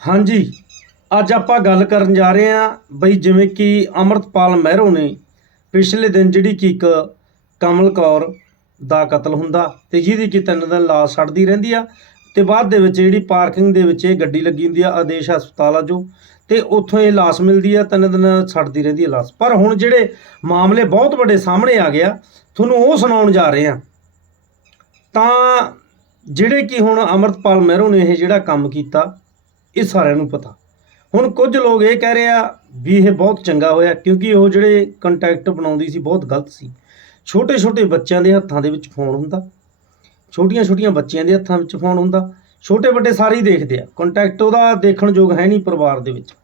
ਹਾਂਜੀ, ਅੱਜ ਆਪਾਂ ਗੱਲ ਕਰਨ ਜਾ ਰਹੇ ਹਾਂ ਬਈ ਜਿਵੇਂ ਕਿ ਅਮਰਤਪਾਲ ਮਹਿਰੋ ਨੇ ਪਿਛਲੇ ਦਿਨ ਜਿਹੜੀ ਕਿ ਇੱਕ ਕਮਲ ਕੌਰ ਦਾ ਕਤਲ ਹੁੰਦਾ ਤੇ ਜਿਹਦੀ ਕਿ ਤਿੰਨ ਦਿਨ ਲਾਸ਼ ਛੱਡਦੀ ਰਹਿੰਦੀ ਆ ਤੇ ਬਾਅਦ ਦੇ ਵਿੱਚ ਜਿਹੜੀ ਪਾਰਕਿੰਗ ਦੇ ਵਿੱਚ ਇਹ ਗੱਡੀ ਲੱਗੀ ਹੁੰਦੀ ਆ ਆਦੇਸ਼ ਹਸਪਤਾਲ ਆ ਜੋ ਤੇ ਉੱਥੋਂ ਇਹ ਲਾਸ਼ ਮਿਲਦੀ ਆ, ਤਿੰਨ ਦਿਨ ਛੱਡਦੀ ਰਹਿੰਦੀ ਆ ਲਾਸ਼। ਪਰ ਹੁਣ ਜਿਹੜੇ ਮਾਮਲੇ ਬਹੁਤ ਵੱਡੇ ਸਾਹਮਣੇ ਆ ਗਿਆ ਤੁਹਾਨੂੰ ਉਹ ਸੁਣਾਉਣ ਜਾ ਰਹੇ ਹਾਂ। ਤਾਂ ਜਿਹੜੇ ਕਿ ਹੁਣ ਅਮਰਤਪਾਲ ਮਹਿਰੋ ਨੇ ਇਹ ਜਿਹੜਾ ਕੰਮ ਕੀਤਾ ਇਹ ਸਾਰਿਆਂ ਨੂੰ ਪਤਾ। ਹੁਣ ਕੁਝ ਲੋਕ ਇਹ ਕਹਿ ਰਹੇ ਆ ਵੀ ਇਹ ਬਹੁਤ ਚੰਗਾ ਹੋਇਆ ਕਿਉਂਕਿ ਉਹ ਜਿਹੜੇ ਕੰਟੈਕਟ ਬਣਾਉਂਦੀ ਸੀ ਬਹੁਤ ਗਲਤ ਸੀ। ਛੋਟੇ ਛੋਟੇ ਬੱਚਿਆਂ ਦੇ ਹੱਥਾਂ ਦੇ ਵਿੱਚ ਫੋਨ ਹੁੰਦਾ। ਛੋਟੀਆਂ ਛੋਟੀਆਂ ਬੱਚਿਆਂ ਦੇ ਹੱਥਾਂ ਵਿੱਚ ਫੋਨ ਹੁੰਦਾ। ਛੋਟੇ ਵੱਡੇ ਸਾਰੇ ਹੀ ਦੇਖਦੇ ਆ। ਕੰਟੈਕਟ ਉਹਦਾ ਦੇਖਣ ਯੋਗ ਹੈ ਨਹੀਂ ਪਰਿਵਾਰ ਦੇ ਵਿੱਚ।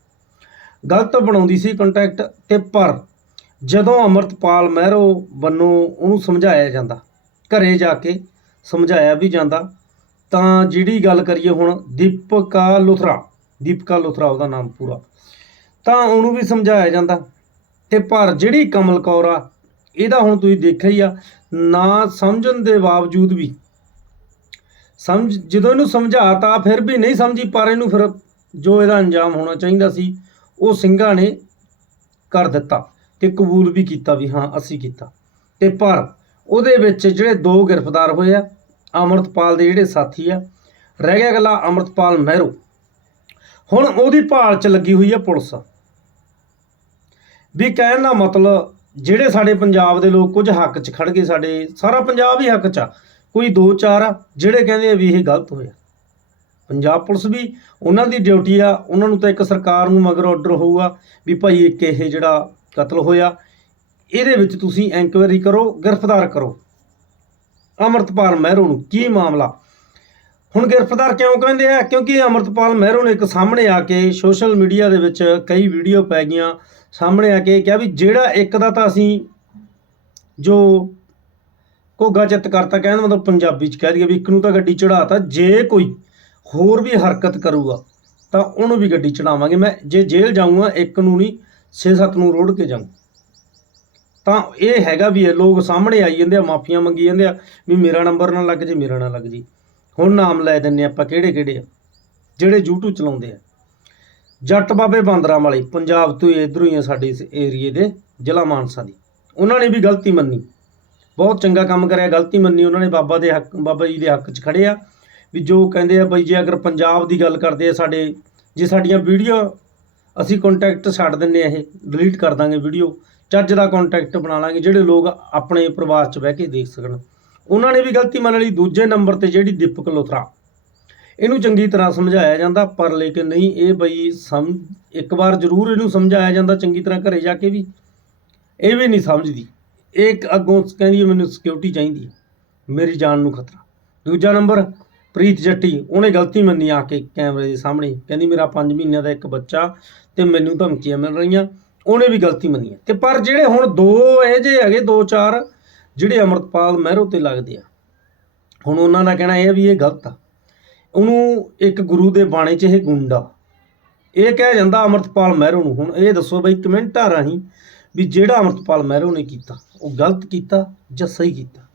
ਗਲਤ ਬਣਾਉਂਦੀ ਸੀ ਕੰਟੈਕਟ ਤੇ ਪਰ ਜਦੋਂ ਅਮਰਤਪਾਲ ਮਹਿਰੋ ਵੱਲੋਂ ਉਹਨੂੰ ਸਮਝਾਇਆ ਜਾਂਦਾ, ਘਰੇ ਜਾ ਕੇ ਸਮਝਾਇਆ ਵੀ ਜਾਂਦਾ ਤਾਂ ਜਿਹੜੀ ਗੱਲ ਕਰੀਏ ਹੁਣ ਦੀਪਕਾ ਲੁਥਰਾ ਦੀਪਕਾ ਲੁਥਰਾ ਉਹਦਾ ਨਾਮ ਪੂਰਾ। ਤਾਂ ਉਹਨੂੰ ਵੀ ਸਮਝਾਇਆ ਜਾਂਦਾ। ਤੇ ਪਰ ਜਿਹੜੀ ਕਮਲ ਕੌਰ ਆ, ਇਹਦਾ ਹੁਣ ਤੁਸੀਂ ਦੇਖਿਆ ਹੀ ਆ, ਨਾ ਸਮਝਣ ਦੇ ਬਾਵਜੂਦ ਵੀ, ਸਮਝ, ਜਦੋਂ ਇਹਨੂੰ ਸਮਝਾਤਾ ਫਿਰ ਵੀ ਨਹੀਂ ਸਮਝੀ, ਪਰ ਇਹਨੂੰ ਫਿਰ ਜੋ ਇਹਦਾ ਅੰਜਾਮ ਹੋਣਾ ਚਾਹੀਦਾ ਸੀ, ਉਹ ਸਿੰਘਾਂ ਨੇ ਕਰ ਦਿੱਤਾ ਤੇ ਕਬੂਲ ਵੀ ਕੀਤਾ ਵੀ ਹਾਂ, ਅਸੀਂ ਕੀਤਾ। ਤੇ ਪਰ ਉਹਦੇ ਵਿੱਚ ਜਿਹੜੇ ਦੋ ਗ੍ਰਿਫਤਾਰ ਹੋਏ ਆ ਅਮਰਤਪਾਲ ਦੇ ਜਿਹੜੇ ਸਾਥੀ ਆ, ਰਹਿ ਗਿਆ ਗੱਲਾਂ ਅਮਰਤਪਾਲ ਮਹਿਰੂ। ਹੁਣ ਉਹਦੀ ਭਾਲ 'ਚ ਲੱਗੀ ਹੋਈ ਆ ਪੁਲਿਸ। ਵੀ ਕਹਿਣ ਦਾ ਮਤਲਬ, ਜਿਹੜੇ ਸਾਡੇ ਪੰਜਾਬ ਦੇ ਲੋਕ ਕੁਝ ਹੱਕ 'ਚ ਖੜ ਗਏ ਸਾਡੇ, ਸਾਰਾ ਪੰਜਾਬ ਹੀ ਹੱਕ 'ਚ ਆ। ਕੋਈ ਦੋ ਚਾਰ ਆ, ਜਿਹੜੇ ਕਹਿੰਦੇ ਆ ਵੀ ਇਹ ਗਲਤ ਹੋਇਆ। ਪੰਜਾਬ ਪੁਲਿਸ ਵੀ ਉਹਨਾਂ ਦੀ ਡਿਊਟੀ ਆ, ਉਹਨਾਂ ਨੂੰ ਤਾਂ ਇੱਕ ਸਰਕਾਰ ਨੂੰ ਮਗਰ ਆਰਡਰ ਹੋਊਗਾ ਵੀ ਭਾਈ ਇੱਕ ਇਹ ਜਿਹੜਾ ਕਤਲ ਹੋਇਆ, ਇਹਦੇ ਵਿੱਚ ਤੁਸੀਂ ਐਨਕੁਆਇਰੀ ਕਰੋ, ਗ੍ਰਿਫਤਾਰ ਕਰੋ। ਅਮਰਤਪਾਲ ਮਹਿਰੋ ਨੂੰ ਕੀ ਮਾਮਲਾ? ਹੁਣ ਗ੍ਰਿਫਤਾਰ ਕਿਉਂ ਕਹਿੰਦੇ ਆ? ਕਿਉਂਕਿ ਅਮਰਤਪਾਲ ਮਹਿਰੋ ਨੇ ਇੱਕ ਸਾਹਮਣੇ ਆ ਕੇ ਸੋਸ਼ਲ ਮੀਡੀਆ ਦੇ ਵਿੱਚ ਕਈ ਵੀਡੀਓ ਪੈ ਗਈਆਂ। ਸਾਹਮਣੇ ਆ ਕੇ ਕਿਹਾ ਵੀ ਜਿਹੜਾ ਇੱਕ ਦਾ ਤਾਂ ਅਸੀਂ ਜੋ ਘੋਗਾ ਚਿੱਤ ਕਰਤਾ, ਕਹਿਣ ਮਤਲਬ ਪੰਜਾਬੀ ਚ ਕਹਿ ਦਈਏ ਵੀ ਇੱਕ ਨੂੰ ਤਾਂ ਗੱਡੀ ਚੜਾਤਾ ਜੇ ਕੋਈ ਹੋਰ ਵੀ ਹਰਕਤ ਕਰੂਗਾ, ਤਾਂ ਉਹਨੂੰ ਵੀ ਗੱਡੀ ਚੜਾਵਾਂਗੇ ਮੈਂ ਜੇ ਜੇਲ੍ਹ ਜਾਊਂਗਾ, ਇੱਕ ਨੂੰ ਨਹੀਂ 6-7 ਨੂੰ ਰੋੜ ਕੇ ਜਾਊਂ ਤਾਂ ਇਹ ਹੈਗਾ ਵੀ ਇਹ ਲੋਕ ਸਾਹਮਣੇ ਆਈ ਜਾਂਦੇ ਆ, ਮਾਫੀਆਂ ਮੰਗੀ ਜਾਂਦੇ ਆ, ਵੀ ਮੇਰਾ ਨੰਬਰ ਨਾ ਲੱਗ ਜੇ, ਮੇਰਾ ਨਾ ਲੱਗ ਜੀ। ਹੁਣ ਨਾਮ ਲੈ ਦਿੰਨੇ ਆਪਾਂ ਕਿਹੜੇ ਕਿਹੜੇ ਆ, ਜਿਹੜੇ YouTube ਚਲਾਉਂਦੇ ਆ। ਜੱਟ ਬਾਬੇ ਬਾਂਦਰਾਂ ਵਾਲੇ, ਪੰਜਾਬ ਤੋਂ ਇਧਰੋਂ ਹੀ ਆ ਸਾਡੇ ਇਸ ਏਰੀਏ ਦੇ ਜ਼ਿਲ੍ਹਾ ਮਾਨਸਾ ਦੀ। ਉਹਨਾਂ ਨੇ ਵੀ ਗਲਤੀ ਮੰਨੀ। ਬਹੁਤ ਚੰਗਾ ਕੰਮ ਕਰਿਆ, ਗਲਤੀ ਮੰਨੀ। ਉਹਨਾਂ ਨੇ ਬਾਬਾ ਦੇ ਹੱਕ, ਬਾਬਾ ਜੀ ਦੇ ਹੱਕ 'ਚ ਖੜੇ ਆ, ਵੀ ਜੋ ਕਹਿੰਦੇ ਆ, ਬਈ ਜੇ ਅਗਰ ਪੰਜਾਬ ਦੀ ਗੱਲ ਕਰਦੇ ਆ ਸਾਡੇ, ਜੇ ਸਾਡੀਆਂ ਵੀਡੀਓ ਅਸੀਂ ਕੰਟੈਕਟ ਛੱਡ ਦਿੰਨੇ ਆ ਇਹ ਡਿਲੀਟ ਕਰ ਦਾਂਗੇ ਵੀਡੀਓ। ਚੱਜ ਦਾ ਕੰਟੈਕਟ ਬਣਾ ਲਾਂਗੇ, ਜਿਹੜੇ ਲੋਕ ਆਪਣੇ ਪਰਿਵਾਰ 'ਚ ਬਹਿ ਕੇ ਦੇਖ ਸਕਣ। ਉਹਨਾਂ ਨੇ ਵੀ ਗਲਤੀ ਮੰਨ ਲਈ, ਦੂਜੇ ਨੰਬਰ ਤੇ ਜਿਹੜੀ ਦੀਪਕ ਲੋਥਰਾ, ਇਹਨੂੰ ਚੰਗੀ ਤਰ੍ਹਾਂ ਸਮਝਾਇਆ ਜਾਂਦਾ, ਪਰ ਲੇਕਿਨ ਨਹੀਂ, ਇਹ ਬਈ ਸਮ, ਇੱਕ ਵਾਰ ਜ਼ਰੂਰ ਇਹਨੂੰ ਸਮਝਾਇਆ ਜਾਂਦਾ, ਚੰਗੀ ਤਰ੍ਹਾਂ ਘਰੇ ਜਾ ਕੇ ਵੀ। ਇਹ ਵੀ ਨਹੀਂ ਸਮਝਦੀ। ਇਹ ਇੱਕ ਅੱਗੋਂ ਕਹਿੰਦੀ ਮੈਨੂੰ ਸਿਕਿਉਰਿਟੀ ਚਾਹੀਦੀ ਮੇਰੀ ਜਾਨ ਨੂੰ ਖਤਰਾ। ਦੂਜਾ ਨੰਬਰ, ਪ੍ਰੀਤ ਜੱਟੀ, ਉਹਨੇ ਗਲਤੀ ਮੰਨੀ ਆ ਕੇ ਕੈਮਰੇ ਦੇ ਸਾਹਮਣੇ। ਕਹਿੰਦੀ, ਮੇਰਾ 5 ਮਹੀਨਿਆਂ ਦਾ ਇੱਕ ਬੱਚਾ ਤੇ ਮੈਨੂੰ ਧਮਕੀਆਂ ਮਿਲ ਰਹੀਆਂ। ਉਹਨੇ ਵੀ ਗਲਤੀ ਮੰਨੀ ਹੈ। ਤੇ ਪਰ ਜਿਹੜੇ ਹੁਣ ਦੋ ਇਹ ਜੇ ਹੈਗੇ, ਦੋ ਚਾਰ ਜਿਹੜੇ ਅਮਰਤਪਾਲ ਮਹਿਰੋ ਤੇ ਲੱਗਦੇ ਆ, ਹੁਣ ਉਹਨਾਂ ਦਾ ਕਹਿਣਾ ਇਹ ਆ ਵੀ ਇਹ ਗਲਤ ਆ। ਉਹਨੂੰ ਇੱਕ ਗੁਰੂ ਦੇ ਬਾਣੇ 'ਚ ਇਹ ਗੁੰਡਾ ਇਹ ਕਹਿ ਜਾਂਦਾ ਅਮਰਤਪਾਲ ਮਹਿਰੋ ਨੂੰ, ਹੁਣ ਇਹ ਦੱਸੋ ਬਈ ਕਮੈਂਟਾਂ ਰਾਹੀਂ ਵੀ ਜਿਹੜਾ ਅਮਰਤਪਾਲ ਮਹਿਰੋ ਨੇ ਕੀਤਾ, ਉਹ ਗਲਤ ਕੀਤਾ ਜਾਂ ਸਹੀ ਕੀਤਾ।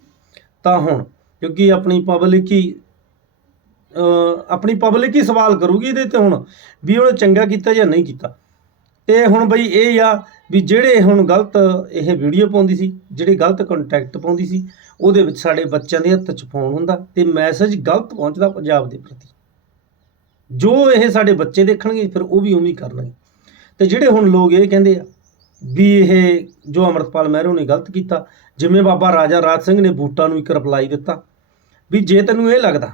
ਤਾਂ ਹੁਣ, ਕਿਉਂਕਿ ਆਪਣੀ ਪਬਲਿਕ ਹੀ ਆਪਣੀ ਪਬਲਿਕ ਹੀ ਸਵਾਲ ਕਰੂਗੀ ਇਹਦੇ ਤੇ ਹੁਣ, ਵੀ ਉਹਨੇ ਚੰਗਾ ਕੀਤਾ ਜਾਂ ਨਹੀਂ ਕੀਤਾ। ਤੇ ਹੁਣ ਬਈ ਇਹ ਆ ਵੀ ਜਿਹੜੇ ਹੁਣ ਗਲਤ ਇਹ ਵੀਡੀਓ ਪਾਉਂਦੀ ਸੀ, ਜਿਹੜੇ ਗਲਤ ਕੰਟੈਕਟ ਪਾਉਂਦੀ ਸੀ, ਉਹਦੇ ਵਿੱਚ ਸਾਡੇ ਬੱਚਿਆਂ ਦੇ ਹੱਥ 'ਚ ਫੋਨ ਹੁੰਦਾ ਤੇ ਮੈਸੇਜ ਗਲਤ ਪਹੁੰਚਦਾ ਪੰਜਾਬ ਦੇ ਪ੍ਰਤੀ। ਜੋ ਇਹ ਸਾਡੇ ਬੱਚੇ ਦੇਖਣਗੇ, ਫਿਰ ਉਹ ਵੀ ਉਵੇਂ ਕਰਨਗੇ। ਤੇ ਜਿਹੜੇ ਹੁਣ ਲੋਕ ਇਹ ਕਹਿੰਦੇ ਆ ਵੀ ਇਹ ਜੋ ਅਮਰਤਪਾਲ ਮਹਿਰੂ ਨੇ ਗਲਤ ਕੀਤਾ, ਜਿਵੇਂ ਬਾਬਾ ਰਾਜਾ ਰਾਜ ਸਿੰਘ ਨੇ ਬੂਟਾ ਨੂੰ ਇੱਕ ਰਿਪਲਾਈ ਦਿੱਤਾ, ਵੀ ਜੇ ਤੈਨੂੰ ਇਹ ਲੱਗਦਾ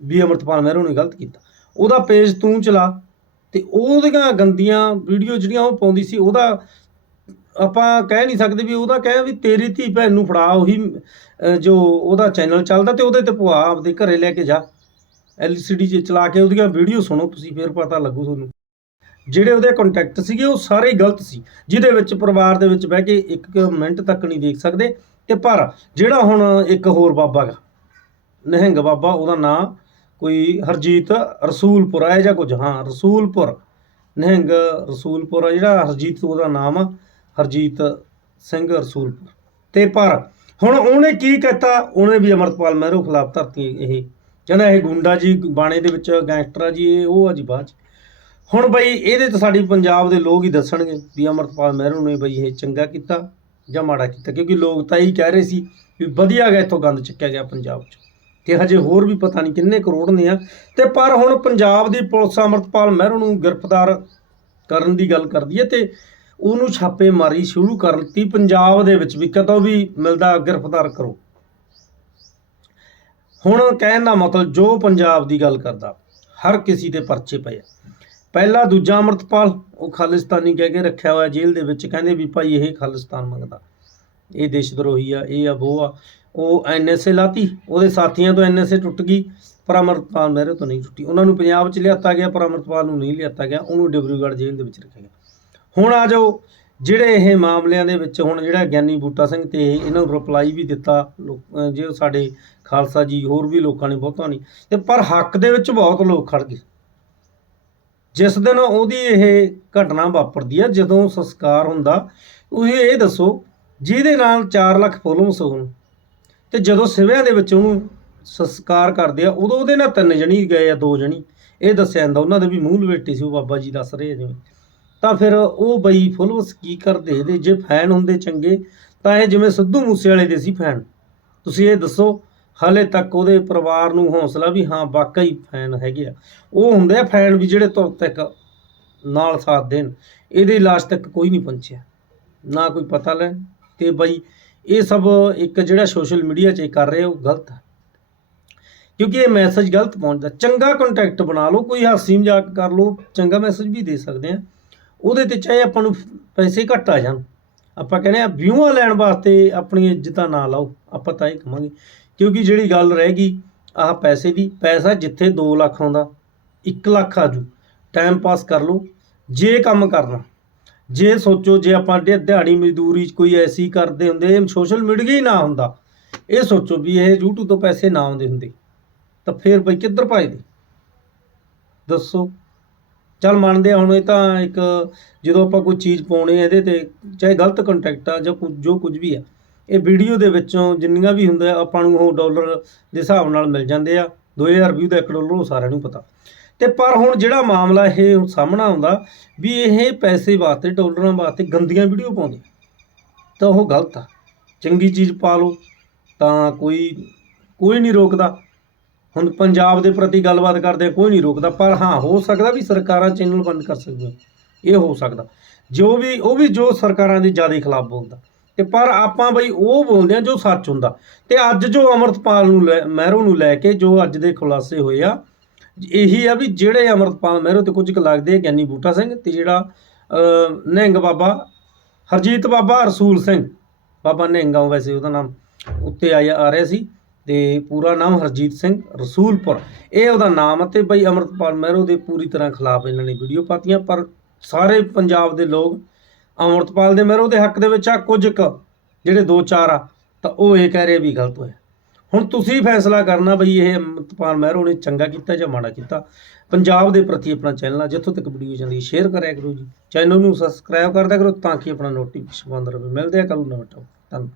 ਵੀ ਅਮਰਤਪਾਲ ਮਹਿਰੂ ਨੇ ਗਲਤ ਕੀਤਾ, ਉਹਦਾ ਪੇਜ ਤੂੰ ਚਲਾ ਤੇ ਉਹਦੀਆਂ ਗੰਦੀਆਂ ਵੀਡੀਓ ਜਿਹੜੀਆਂ ਉਹ ਪਾਉਂਦੀ ਸੀ, ਉਹਦਾ ਆਪਾਂ ਕਹਿ ਨਹੀਂ ਸਕਦੇ ਵੀ ਉਹਦਾ ਕਹਿ ਵੀ ਤੇਰੀ ਧੀ ਭੈਣ ਨੂੰ ਫੜਾ, ਉਹੀ ਜੋ ਉਹਦਾ ਚੈਨਲ ਚੱਲਦਾ ਤੇ ਉਹਦੇ ਤੇ ਪਵਾ ਆਪਦੇ ਘਰੇ ਲੈ ਕੇ ਜਾ। ਐਲਸੀਡੀ 'ਚ ਚਲਾ ਕੇ ਉਹਦੀਆਂ ਵੀਡੀਓ ਸੁਣੋ ਤੁਸੀਂ, ਫਿਰ ਪਤਾ ਲੱਗੂ ਤੁਹਾਨੂੰ। ਜਿਹੜੇ ਉਹਦੇ ਕੰਟੈਕਟ ਸੀਗੇ, ਉਹ ਸਾਰੇ ਗਲਤ ਸੀ, ਜਿਹਦੇ ਵਿੱਚ ਪਰਿਵਾਰ ਦੇ ਵਿੱਚ ਬਹਿ ਕੇ ਇੱਕ ਮਿੰਟ ਤੱਕ ਨਹੀਂ ਦੇਖ ਸਕਦੇ। ਤੇ ਪਰ ਜਿਹੜਾ ਹੁਣ ਇੱਕ ਹੋਰ ਬਾਬਾ ਗਾ ਨਿਹੰਗ ਬਾਬਾ, ਉਹਦਾ ਨਾਂ ਕੋਈ ਹਰਜੀਤ ਰਸੂਲਪੁਰ ਹੈ ਜਾਂ ਕੁਝ? ਹਾਂ, ਰਸੂਲਪੁਰ। ਨਿਹੰਗ ਰਸੂਲਪੁਰ ਆ ਜਿਹੜਾ, ਹਰਜੀਤ ਉਹਦਾ ਨਾਮ ਆ, ਹਰਜੀਤ ਸਿੰਘ ਰਸੂਲਪੁਰ। ਤੇ ਪਰ ਹੁਣ ਉਹਨੇ ਕੀ ਕਹਿਤਾ? ਉਹਨੇ ਵੀ ਅਮਰਤਪਾਲ ਮਹਿਰੂ ਖਿਲਾਫ ਧਰਤੀ ਇਹ, ਕਹਿੰਦਾ ਇਹ ਗੁੰਡਾ ਜੀ, ਬਾਣੇ ਦੇ ਵਿੱਚ ਗੈਂਗਸਟਰ ਆ ਜੀ, ਇਹ ਉਹ ਆ ਜੀ ਬਾਅਦ ਚ। ਹੁਣ ਬਈ ਇਹਦੇ 'ਚ ਸਾਡੀ ਪੰਜਾਬ ਦੇ ਲੋਕ ਹੀ ਦੱਸਣਗੇ ਵੀ ਅਮਰਤਪਾਲ ਮਹਿਰੂ ਨੇ ਬਈ ਇਹ ਚੰਗਾ ਕੀਤਾ ਜਾਂ ਮਾੜਾ ਕੀਤਾ, ਕਿਉਂਕਿ ਲੋਕ ਤਾਂ ਇਹੀ ਕਹਿ ਰਹੇ ਸੀ ਵੀ ਵਧੀਆ ਗਿਆ ਇੱਥੋਂ ਗੰਦ ਚੱਕਿਆ ਗਿਆ ਪੰਜਾਬ 'ਚ। ਕਿ ਹਜੇ ਹੋਰ ਵੀ ਪਤਾ ਨਹੀਂ ਕਿੰਨੇ ਕਰੋੜ ਨੇ ਆ। ਤੇ ਪਰ ਹੁਣ ਪੰਜਾਬ ਦੀ ਪੁਲਿਸ ਅਮਰਤਪਾਲ ਮਹਿਰੂ ਨੂੰ ਗ੍ਰਿਫਤਾਰ ਕਰਨ ਦੀ ਗੱਲ ਕਰਦੀ ਹੈ ਤੇ ਉਹਨੂੰ ਛਾਪੇਮਾਰੀ ਸ਼ੁਰੂ ਕਰਤੀ ਪੰਜਾਬ ਦੇ ਵਿੱਚ ਵੀ ਕਦੋਂ ਵੀ ਮਿਲਦਾ ਗ੍ਰਿਫਤਾਰ ਕਰੋ। ਹੁਣ ਕਹਿਣ ਦਾ ਮਤਲਬ ਜੋ ਪੰਜਾਬ ਦੀ ਗੱਲ ਕਰਦਾ, ਹਰ ਕਿਸੇ ਦੇ ਪਰਚੇ ਪਏ ਆ। ਪਹਿਲਾ ਦੂਜਾ ਅਮਰਤਪਾਲ, ਉਹ ਖਾਲਿਸਤਾਨੀ ਕਹਿ ਕੇ ਰੱਖਿਆ ਹੋਇਆ ਜੇਲ੍ਹ ਦੇ ਵਿੱਚ, ਕਹਿੰਦੇ ਵੀ ਭਾਈ ਇਹ ਖਾਲਿਸਤਾਨ ਮੰਗਦਾ। ਇਹ ਦੇਸ਼ ਦਰੋਹੀ ਆ, ਇਹ ਆ, ਉਹ ਆ। ਉਹ ਐਨਐਸਏ ਲਾਤੀ, ਉਹਦੇ ਸਾਥੀਆਂ ਤੋਂ ਐਨਐਸਏ ਟੁੱਟ ਗਈ, ਪਰ ਅਮਰਤਪਾਲ ਮਹਿਰੇ ਤੋਂ ਨਹੀਂ ਟੁੱਟੀ। ਉਹਨਾਂ ਨੂੰ ਪੰਜਾਬ 'ਚ ਲਿਆਤਾ ਗਿਆ, ਪਰ ਅਮਰਤਪਾਲ ਨੂੰ ਨਹੀਂ ਲਿਆਤਾ ਗਿਆ, ਉਹਨੂੰ ਡਿਬਰੂਗੜ੍ਹ ਜੇਲ੍ਹ ਦੇ ਵਿੱਚ ਰੱਖਿਆ ਗਿਆ। ਹੁਣ ਆ ਜਾਓ, ਜਿਹੜੇ ਇਹ ਮਾਮਲਿਆਂ ਦੇ ਵਿੱਚ ਹੁਣ ਜਿਹੜਾ ਗਿਆਨੀ ਬੂਟਾ ਸਿੰਘ ਤੇ ਇਹਨਾਂ ਨੂੰ ਰਿਪਲਾਈ ਵੀ ਦਿੱਤਾ, ਲੋਕ- ਜੇ ਸਾਡੇ ਖਾਲਸਾ ਜੀ, ਹੋਰ ਵੀ ਲੋਕਾਂ ਨੇ ਬਹੁਤਾਂ ਨਹੀਂ। ਤੇ ਪਰ ਹੱਕ ਦੇ ਵਿੱਚ ਬਹੁਤ ਲੋਕ ਖੜ ਗਏ। ਜਿਸ ਦਿਨ ਉਹਦੀ ਇਹ ਘਟਨਾ ਵਾਪਰਦੀ ਹੈ ਜਦੋਂ ਸੰਸਕਾਰ ਹੁੰਦਾ ਤੁਸੀਂ ਇਹ ਦੱਸੋ, ਜਿਹਦੇ ਨਾਲ 4 ਲੱਖ ਫੋਲੋਅਰਸ ਹੋਣ ਤੇ ਜਦੋਂ ਸਿਵਿਆਂ ਦੇ ਵਿੱਚ ਉਹਨੂੰ ਸੰਸਕਾਰ ਕਰਦੇ ਆ, ਉਦੋਂ ਉਹਦੇ ਨਾਲ ਤਿੰਨ ਜਣੀ ਗਏ ਆ, ਦੋ ਜਣੀ। ਇਹ ਦੱਸਿਆ ਜਾਂਦਾ, ਉਹਨਾਂ ਦੇ ਵੀ ਮੂਲ ਲਵੇਟੀ ਸੀ, ਉਹ ਬਾਬਾ ਜੀ ਦੱਸ ਰਹੇ ਆ ਜਿਵੇਂ। ਤਾਂ ਫਿਰ ਉਹ ਬਈ ਫੋਲੋਅਰਸ ਕੀ ਕਰਦੇ ਇਹਦੇ? ਜੇ ਫੈਨ ਹੁੰਦੇ ਚੰਗੇ, ਤਾਂ ਇਹ ਜਿਵੇਂ ਸਿੱਧੂ ਮੂਸੇ ਵਾਲੇ ਦੇ ਸੀ ਫੈਨ। ਤੁਸੀਂ ਇਹ ਦੱਸੋ, ਹਾਲੇ ਤੱਕ ਉਹਦੇ ਪਰਿਵਾਰ ਨੂੰ ਹੌਸਲਾ ਵੀ ਹਾਂ, ਵਾਕਈ ਫੈਨ ਹੈਗੇ ਆ। ਉਹ ਹੁੰਦੇ ਆ ਫੈਨ ਵੀ ਜਿਹੜੇ ਤੁਰ ਤੱਕ ਨਾਲ ਸਾਥ ਦੇਣ। ਇਹਦੇ ਲਾਸ਼ ਤੱਕ ਕੋਈ ਨਹੀਂ ਪਹੁੰਚਿਆ। ਨਾ ਕੋਈ ਪਤਾ ਲੈ ਤੇ ਬਈ ਇਹ ਸਭ ਇੱਕ ਜਿਹੜਾ ਸੋਸ਼ਲ ਮੀਡੀਆ 'ਚ ਇਹ ਕਰ ਰਹੇ ਆ, ਉਹ ਗਲਤ ਹੈ। ਕਿਉਂਕਿ ਇਹ ਮੈਸੇਜ ਗਲਤ ਪਹੁੰਚਦਾ ਚੰਗਾ ਕੰਟੈਕਟ ਬਣਾ ਲਓ ਕੋਈ ਹਾਸੀ ਮਜ਼ਾਕ ਕਰ ਲਓ ਚੰਗਾ ਮੈਸੇਜ ਵੀ ਦੇ ਸਕਦੇ ਆ ਉਹਦੇ ਤੇ ਚਾਹੇ ਆਪਾਂ ਨੂੰ ਪੈਸੇ ਘੱਟ ਆ ਜਾਣ। ਆਪਾਂ ਕਹਿੰਦੇ ਆ ਵਿਊਆਂ ਲੈਣ ਵਾਸਤੇ ਆਪਣੀ ਇੱਜ਼ਤਾਂ ਨਾ ਲਾਓ। ਆਪਾਂ ਤਾਂ ਇਹ ਕਹਾਂਗੇ। ਕਿਉਂਕਿ ਜਿਹੜੀ ਗੱਲ ਰਹਿ ਗਈ ਆਹ ਪੈਸੇ ਦੀ ਪੈਸਾ ਜਿੱਥੇ 2 ਲੱਖ ਆਉਂਦਾ 1 ਲੱਖ ਆਜੂ ਟਾਈਮ ਪਾਸ ਕਰ ਲਓ। ਜੇ ਕੰਮ ਕਰਨਾ ਜੇ ਸੋਚੋ, ਜੇ ਆਪਾਂ ਦਿਹਾੜੀ ਮਜ਼ਦੂਰੀ 'ਚ ਕੋਈ ਐਸੀ ਕਰਦੇ ਹੁੰਦੇ ਸੋਸ਼ਲ ਮੀਡੀਆ ਹੀ ਨਾ ਹੁੰਦਾ। ਇਹ ਸੋਚੋ ਵੀ ਇਹ YouTube ਤੋਂ ਪੈਸੇ ਨਾ ਆਉਂਦੇ ਹੁੰਦੇ। ਤਾਂ ਫੇਰ ਬਈ ਕਿੱਧਰ ਭਜਦੇ? ਦੱਸੋ। ਚੱਲ ਮੰਨਦੇ ਆ, ਹੁਣ ਇਹ ਤਾਂ ਇੱਕ ਜਦੋਂ ਆਪਾਂ ਕੋਈ ਚੀਜ਼ ਪਾਉਣੀ ਇਹਦੇ ਤੇ, ਚਾਹੇ ਗਲਤ ਕੰਟੈਕਟ ਆ ਜਾਂ ਕੁਝ, ਜੋ ਕੁਝ ਵੀ ਆ, ਇਹ ਵੀਡੀਓ ਦੇ ਵਿੱਚੋਂ ਜਿੰਨੀਆਂ ਵੀ ਹੁੰਦਾ, ਆਪਾਂ ਨੂੰ ਉਹ ਡਾਲਰ ਦੇ ਹਿਸਾਬ ਨਾਲ ਮਿਲ ਜਾਂਦੇ ਆ। 2000 ਵਿਊ ਦਾ 1 ਡਾਲਰ ਉਹ ਸਾਰਿਆਂ ਨੂੰ ਪਤਾ। ਤੇ ਪਰ ਹੁਣ ਜਿਹੜਾ ਮਾਮਲਾ ਇਹ ਸਾਹਮਣਾ ਆਉਂਦਾ ਵੀ ਇਹ ਪੈਸੇ ਵਾਸਤੇ, ਡਾਲਰਾਂ ਵਾਸਤੇ ਗੰਦੀਆਂ ਵੀਡੀਓ ਪਾਉਂਦੇ। ਤਾਂ ਉਹ ਗਲਤ ਆ। ਚੰਗੀ ਚੀਜ਼ ਪਾ ਲਓ, ਤਾਂ ਕੋਈ ਕੋਈ ਨਹੀਂ ਰੋਕਦਾ। ਹੁਣ ਪੰਜਾਬ ਦੇ ਪ੍ਰਤੀ ਗੱਲਬਾਤ ਕਰਦੇ ਕੋਈ ਨਹੀਂ ਰੋਕਦਾ। ਪਰ ਹਾਂ, ਹੋ ਸਕਦਾ ਵੀ ਸਰਕਾਰਾਂ ਚੈਨਲ ਬੰਦ ਕਰ ਸਕਦੀਆਂ। ਇਹ ਹੋ ਸਕਦਾ। ਜੋ ਵੀ, ਉਹ ਵੀ ਜੋ ਸਰਕਾਰਾਂ ਦੇ ਜ਼ਿਆਦਾ ਖਿਲਾਫ ਬੋਲਦਾ। ਤੇ ਪਰ ਆਪਾਂ ਬਈ ਉਹ ਬੋਲਦੇ ਆ ਜੋ ਸੱਚ ਹੁੰਦਾ। ਤੇ ਅੱਜ ਜੋ ਅਮਰਤਪਾਲ ਨੂੰ ਲੈ- ਮਹਿਰੋ ਨੂੰ ਲੈ ਕੇ ਜੋ ਅੱਜ ਦੇ ਖੁਲਾਸੇ ਹੋਏ ਆ ਇਹੀ ਆ ਵੀ ਜਿਹੜੇ ਅਮਰਤਪਾਲ ਮਹਿਰੋ ਤੇ ਕੁਝ ਕੁ ਲੱਗਦੇ ਆ ਗਿਆਨੀ ਬੂਟਾ ਸਿੰਘ ਤੇ ਜਿਹੜਾ ਨਹਿੰਗ ਬਾਬਾ, ਹਰਜੀਤ ਬਾਬਾ ਰਸੂਲ ਸਿੰਘ, ਬਾਬਾ ਨਹਿੰਗਾ ਵੈਸੇ ਉਹਦਾ ਨਾਮ ਉੱਤੇ ਆਇਆ ਆ ਰਿਹਾ ਸੀ ਤੇ ਪੂਰਾ ਨਾਮ ਹਰਜੀਤ ਸਿੰਘ ਰਸੂਲਪੁਰ। ਇਹ ਉਹਦਾ ਨਾਮ ਆ ਤੇ ਬਈ ਅਮਰਤਪਾਲ ਮਹਿਰੋ ਦੇ ਪੂਰੀ ਤਰ੍ਹਾਂ ਖਿਲਾਫ ਇਹਨਾਂ ਨੇ ਵੀਡੀਓ ਪਾਤੀਆਂ, ਪਰ ਸਾਰੇ ਪੰਜਾਬ ਦੇ ਲੋਕ ਅਮਰਤਪਾਲ ਦੇ ਮਹਿਰੋ ਦੇ ਹੱਕ ਦੇ ਵਿੱਚ ਆ ਕੁਝ ਕੁ ਜਿਹੜੇ ਦੋ ਚਾਰ ਆ, ਤਾਂ ਉਹ ਇਹ ਕਹਿ ਰਹੇ ਵੀ ਗਲਤ ਹੋਇਆ। ਹੁਣ ਤੁਸੀਂ ਫੈਸਲਾ ਕਰਨਾ ਬਈ ਇਹ ਅਮਰਤਪਾਲ ਮਹਿਰੋ ਨੇ ਚੰਗਾ ਕੀਤਾ ਜਾਂ ਮਾੜਾ ਕੀਤਾ। ਪੰਜਾਬ ਦੇ ਪ੍ਰਤੀ ਆਪਣਾ ਚੈਨਲ ਆ, ਜਿੱਥੋਂ ਤੱਕ ਵੀਡੀਓ ਜਾਂਦੀ ਹੈ ਸ਼ੇਅਰ ਕਰਿਆ ਕਰੋ ਜੀ। ਚੈਨਲ ਨੂੰ ਸਬਸਕ੍ਰਾਈਬ ਕਰਦਾ ਕਰੋ ਤਾਂ ਕਿ ਆਪਣਾ ਨੋਟੀਫਿਕੇਸ਼ਨ ਬੰਦ ਰਹੇ। ਮਿਲਦੇ ਆ ਕੱਲ ਨਵਾਂ ਟੌਪ ਧੰਨਵਾਦ।